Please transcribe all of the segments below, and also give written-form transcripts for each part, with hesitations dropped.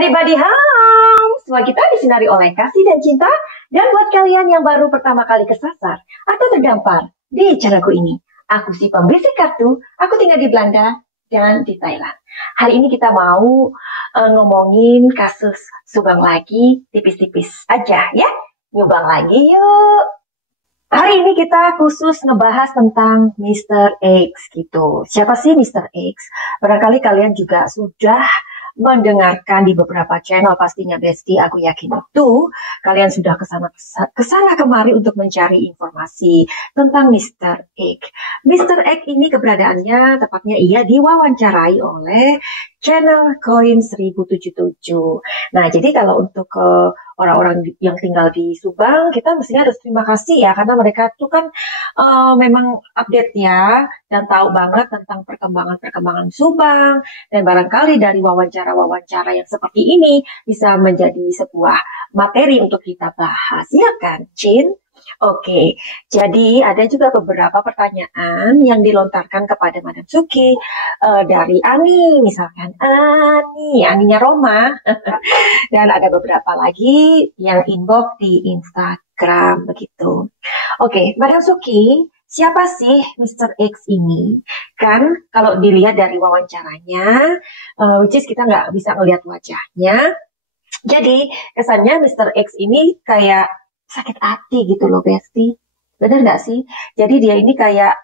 Everybody home! Semua kita disinari oleh kasih dan cinta. Dan buat kalian yang baru pertama kali kesasar atau terdampar di channelku ini, aku si pembisik kartu, aku tinggal di Belanda dan di Thailand. Hari ini kita mau ngomongin kasus Subang lagi, tipis-tipis aja ya. Nyumbang lagi yuk! Hari ini kita khusus ngebahas tentang Mr. X gitu. Siapa sih Mr. X? Barangkali kalian juga sudah mendengarkan di beberapa channel pastinya Besti, aku yakin itu kalian sudah kesana kemari untuk mencari informasi tentang Mr. X. Mr. X ini keberadaannya tepatnya ia diwawancarai oleh channel Koin 1077. Nah, jadi kalau untuk orang-orang yang tinggal di Subang, kita mestinya harus terima kasih ya, karena mereka tuh kan memang update ya, dan tahu banget tentang perkembangan-perkembangan Subang, dan barangkali dari wawancara-wawancara yang seperti ini bisa menjadi sebuah materi untuk kita bahas, ya kan, Cin? Oke, jadi ada juga beberapa pertanyaan yang dilontarkan kepada Madam Suki dari Ani, misalkan Aninya Roma, dan ada beberapa lagi yang inbox di Instagram begitu. Oke, Madam Suki, siapa sih Mr. X ini? Kan kalau dilihat dari wawancaranya, which is kita nggak bisa ngelihat wajahnya, jadi kesannya Mr. X ini kayak sakit hati gitu loh, Besti. Bener nggak sih? Jadi dia ini kayak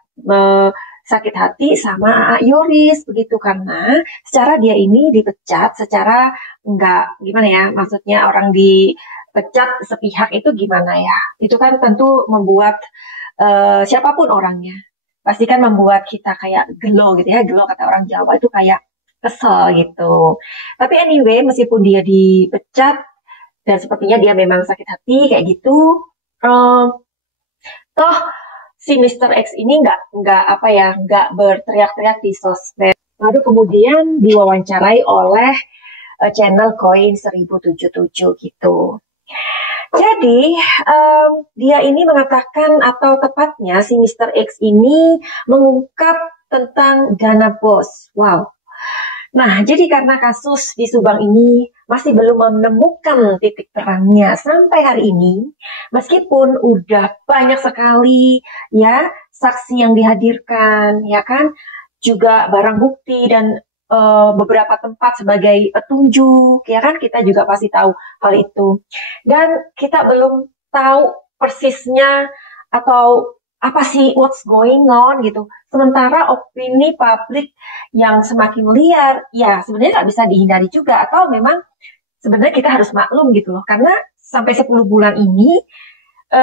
sakit hati sama Aa Yoris begitu, karena secara dia ini dipecat secara nggak gimana ya, maksudnya orang dipecat sepihak itu gimana ya? Itu kan tentu membuat siapapun orangnya pasti kan membuat kita kayak gelo gitu ya, gelo kata orang Jawa itu kayak kesel gitu. Tapi anyway, meskipun dia dipecat dan sepertinya dia memang sakit hati kayak gitu, toh si Mr. X ini nggak berteriak-teriak di sosmed. Lalu kemudian diwawancarai oleh channel Koin 1077 gitu. Jadi dia ini mengatakan, atau tepatnya si Mr. X ini mengungkap tentang dana bos. Wow. Nah, jadi karena kasus di Subang ini masih belum menemukan titik terangnya sampai hari ini, meskipun udah banyak sekali ya saksi yang dihadirkan, ya kan, juga barang bukti dan beberapa tempat sebagai petunjuk, ya kan, kita juga pasti tahu hal itu. Dan kita belum tahu persisnya atau apa sih what's going on gitu. Sementara opini publik yang semakin liar, ya sebenarnya nggak bisa dihindari juga. Atau memang sebenarnya kita harus maklum gitu loh. Karena sampai 10 bulan ini,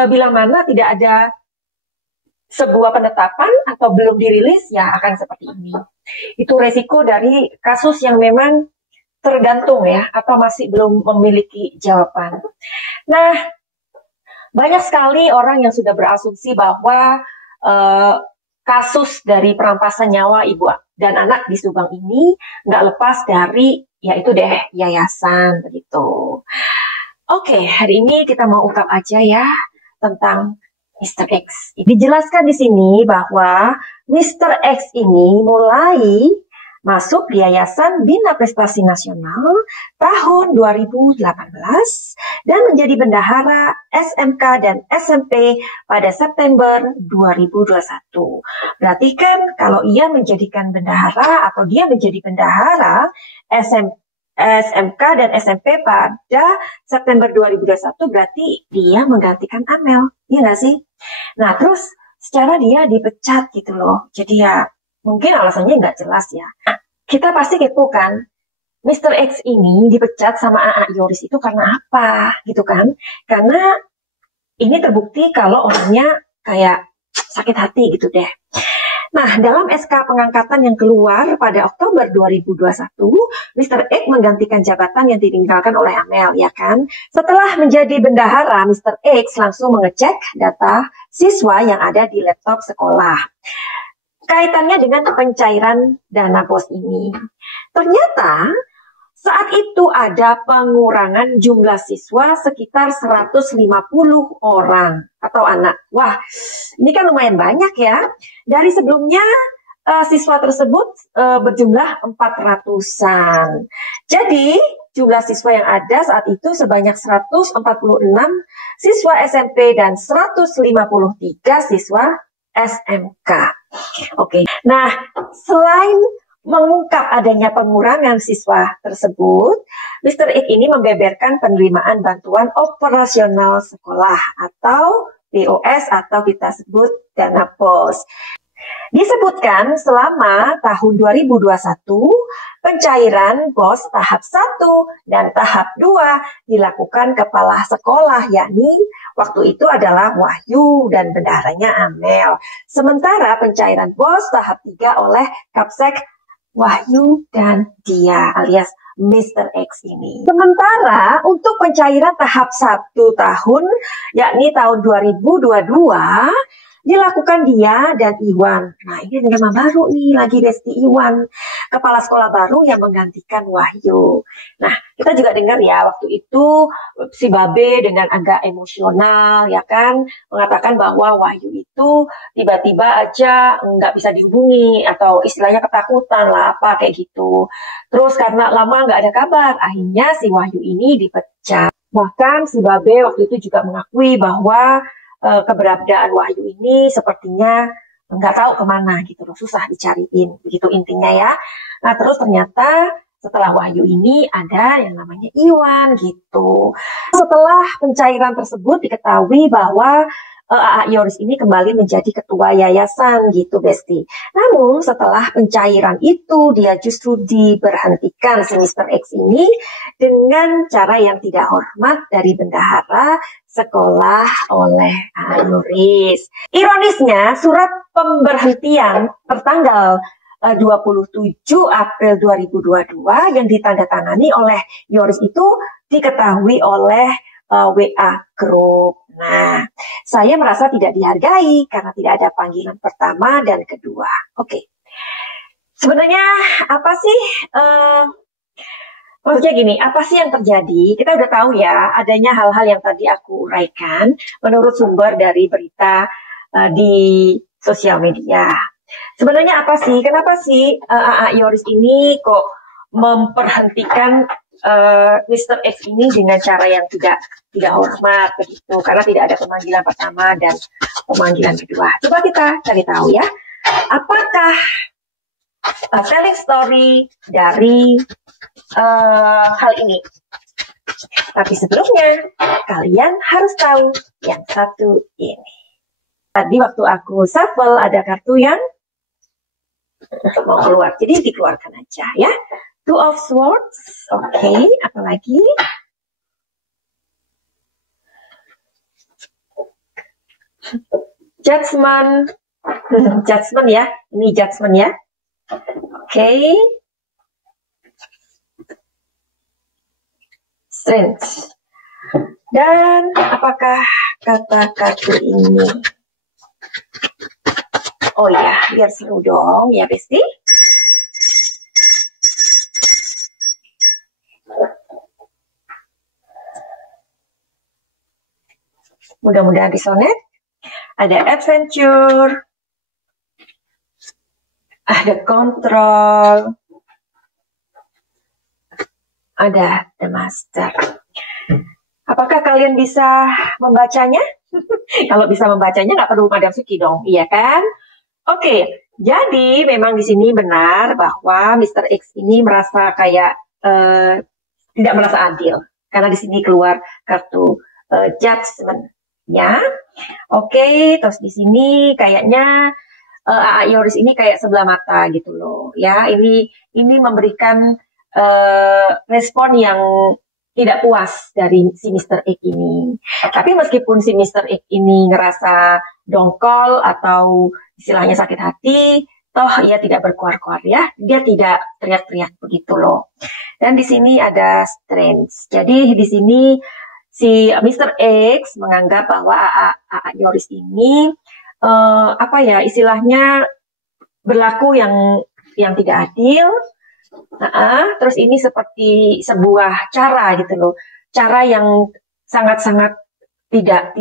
bila mana tidak ada sebuah penetapan atau belum dirilis, ya akan seperti ini. Itu resiko dari kasus yang memang tergantung ya, atau masih belum memiliki jawaban. Nah, banyak sekali orang yang sudah berasumsi bahwa kasus dari perampasan nyawa ibu dan anak di Subang ini nggak lepas dari, yaitu deh, yayasan begitu. Oke, hari ini kita mau ungkap aja ya tentang Mr. X. Dijelaskan di sini bahwa Mr. X ini mulai masuk di Yayasan Bina Prestasi Nasional tahun 2018 dan menjadi bendahara SMK dan SMP pada September 2021. Berarti kan kalau ia menjadikan bendahara atau dia menjadi bendahara SMK dan SMP pada September 2021, berarti dia menggantikan Amel, iya nggak sih? Nah, terus secara dia dipecat gitu loh. Jadi ya mungkin alasannya nggak jelas ya. Kita pasti kepo kan, Mr. X ini dipecat sama Aa Yoris itu karena apa gitu kan? Karena ini terbukti kalau orangnya kayak sakit hati gitu deh. Nah, dalam SK pengangkatan yang keluar pada Oktober 2021, Mr. X menggantikan jabatan yang ditinggalkan oleh Amel, ya kan? Setelah menjadi bendahara, Mr. X langsung mengecek data siswa yang ada di laptop sekolah. Kaitannya dengan pencairan dana bos ini. Ternyata saat itu ada pengurangan jumlah siswa sekitar 150 orang atau anak. Wah, ini kan lumayan banyak ya. Dari sebelumnya siswa tersebut berjumlah 400-an. Jadi jumlah siswa yang ada saat itu sebanyak 146 siswa SMP dan 153 siswa SMK. Oke. Nah, selain mengungkap adanya pengurangan siswa tersebut, Mr. X ini membeberkan penerimaan bantuan operasional sekolah atau BOS atau kita sebut dana BOS. Disebutkan selama tahun 2021, pencairan BOS tahap 1 dan tahap 2 dilakukan kepala sekolah, yakni waktu itu adalah Wahyu dan bendaharanya Amel. Sementara pencairan BOS tahap 3 oleh Kapsek Wahyu dan Dia alias Mr. X ini. Sementara untuk pencairan tahap 1 tahun, yakni tahun 2022, dilakukan Dia dan Iwan. Nah, ini nama baru nih, lagi Besti Iwan, kepala sekolah baru yang menggantikan Wahyu. Nah, kita juga dengar ya, waktu itu si Babe dengan agak emosional, ya kan, mengatakan bahwa Wahyu itu tiba-tiba aja nggak bisa dihubungi, atau istilahnya ketakutan lah, apa kayak gitu. Terus karena lama nggak ada kabar, akhirnya si Wahyu ini dipecat. Bahkan si Babe waktu itu juga mengakui bahwa keberadaan Wahyu ini sepertinya nggak tahu kemana gitu loh, susah dicariin, begitu intinya ya. Nah, terus ternyata setelah Wahyu ini ada yang namanya Iwan gitu. Setelah pencairan tersebut diketahui bahwa AA Yoris ini kembali menjadi ketua yayasan gitu Besti. Namun setelah pencairan itu dia justru diberhentikan si Mr. X ini dengan cara yang tidak hormat dari bendahara sekolah oleh AA Yoris. Ironisnya surat pemberhentian tertanggal 27 April 2022 yang ditandatangani oleh Yoris itu diketahui oleh WA Group. Nah, saya merasa tidak dihargai karena tidak ada panggilan pertama dan kedua. Oke. Sebenarnya apa sih, maksudnya gini, apa sih yang terjadi? Kita udah tahu ya, adanya hal-hal yang tadi aku uraikan menurut sumber dari berita di sosial media. Sebenarnya apa sih? Kenapa sih AA Yoris ini kok memperhentikan Mr. X ini dengan cara yang tidak hormat begitu, karena tidak ada pemanggilan pertama dan pemanggilan kedua. Coba kita cari tahu ya, apakah telling story dari hal ini. Tapi sebelumnya kalian harus tahu yang satu ini. Tadi waktu aku shuffle ada kartu yang mau keluar, jadi dikeluarkan aja ya. Two of Swords, oke, apalagi? Judgment, Judgment ya, ini Judgment ya, oke. Strength. Dan apakah kata kartu ini? Oh ya, biar seru dong ya Besti. Mudah-mudahan resonet. Ada adventure, ada control, ada the master. Apakah kalian bisa membacanya? Kalau bisa membacanya nggak perlu Madam Suki dong, iya kan? Oke, jadi memang di sini benar bahwa Mr. X ini merasa kayak tidak merasa adil karena di sini keluar kartu judgment. Ya, oke. Terus di sini kayaknya AA Yoris ini kayak sebelah mata gitu loh. Ya, ini memberikan respon yang tidak puas dari si Mr. X ini. Tapi meskipun si Mr. X ini ngerasa dongkol atau istilahnya sakit hati, toh ia tidak berkuar-kuar ya. Dia tidak teriak-teriak begitu loh. Dan di sini ada strength. Jadi di sini si Mr. X menganggap bahwa AA Yoris ini istilahnya berlaku yang tidak adil. Terus ini seperti sebuah cara gitu loh, cara yang sangat-sangat tidak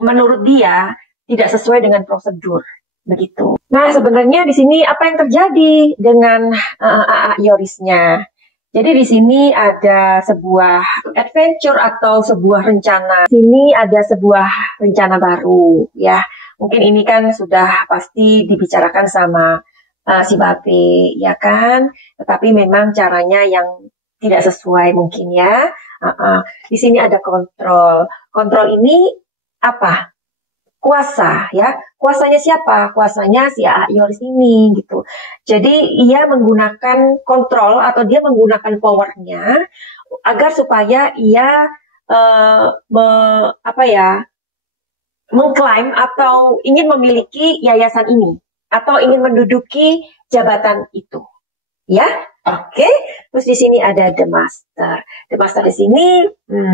menurut dia tidak sesuai dengan prosedur begitu. Nah, sebenarnya di sini apa yang terjadi dengan AA Yorisnya? Jadi di sini ada sebuah adventure atau sebuah rencana. Di sini ada sebuah rencana baru, ya. Mungkin ini kan sudah pasti dibicarakan sama si Bape, ya kan? Tetapi memang caranya yang tidak sesuai mungkin ya. Di sini ada kontrol. Kontrol ini apa? Kuasa, ya. Kuasanya siapa? Kuasanya si Yoris ini gitu. Jadi ia menggunakan kontrol atau dia menggunakan powernya agar supaya ia mengklaim atau ingin memiliki yayasan ini atau ingin menduduki jabatan itu. Ya, oke. Terus di sini ada The Master. The Master di sini,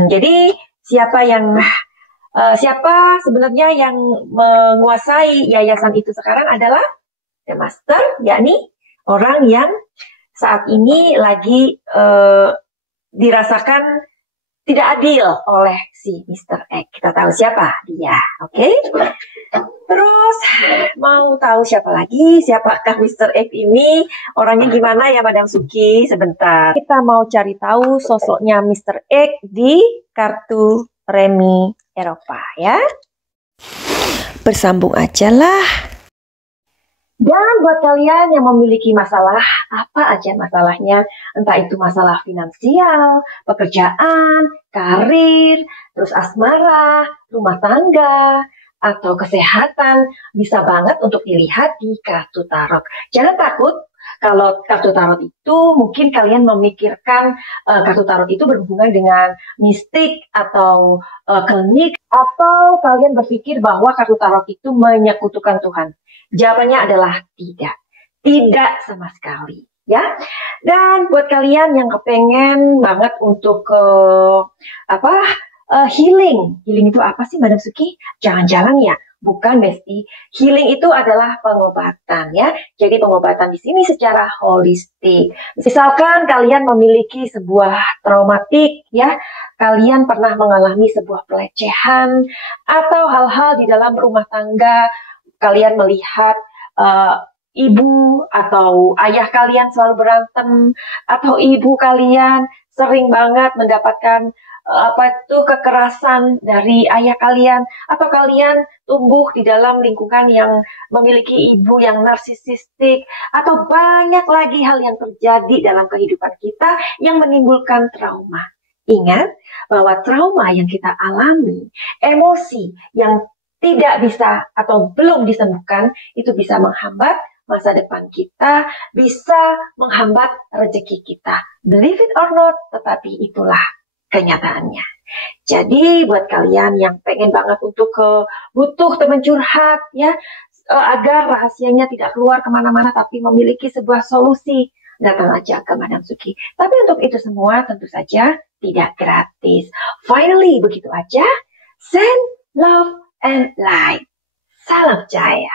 jadi siapa sebenarnya yang menguasai yayasan itu sekarang adalah The Master, yakni orang yang saat ini lagi dirasakan tidak adil oleh si Mr. X. Kita tahu siapa dia, oke? Terus mau tahu siapa lagi? Siapakah Mr. X ini? Orangnya gimana ya, Madam Suki? Sebentar. Kita mau cari tahu sosoknya Mr. X di kartu Remi Eropa ya. Bersambung aja lah. Dan buat kalian yang memiliki masalah, apa aja masalahnya, entah itu masalah finansial, pekerjaan, karir, terus asmara, rumah tangga, atau kesehatan, bisa banget untuk dilihat di kartu tarot. Jangan takut kalau kartu tarot itu mungkin kalian memikirkan kartu tarot itu berhubungan dengan mistik atau klinik, atau kalian berpikir bahwa kartu tarot itu menyekutukan Tuhan. Jawabannya adalah tidak sama sekali, ya. Dan buat kalian yang kepengen banget untuk healing itu apa sih, Madam Suki? Jangan-jangan ya, bukan Besti. Healing itu adalah pengobatan, ya. Jadi pengobatan di sini secara holistik. Misalkan kalian memiliki sebuah traumatik, ya. Kalian pernah mengalami sebuah pelecehan atau hal-hal di dalam rumah tangga. Kalian melihat ibu atau ayah kalian selalu berantem, atau ibu kalian sering banget mendapatkan kekerasan dari ayah kalian, atau kalian tumbuh di dalam lingkungan yang memiliki ibu yang narsisistik, atau banyak lagi hal yang terjadi dalam kehidupan kita yang menimbulkan trauma. Ingat bahwa trauma yang kita alami, emosi yang tidak bisa atau belum disembuhkan, itu bisa menghambat masa depan kita, bisa menghambat rezeki kita. Believe it or not, tetapi itulah kenyataannya. Jadi buat kalian yang pengen banget untuk butuh teman curhat, ya, agar rahasianya tidak keluar kemana-mana tapi memiliki sebuah solusi, datang aja ke Madam Suki. Tapi untuk itu semua tentu saja tidak gratis. Finally, begitu aja. Send love and light. Salam jaya.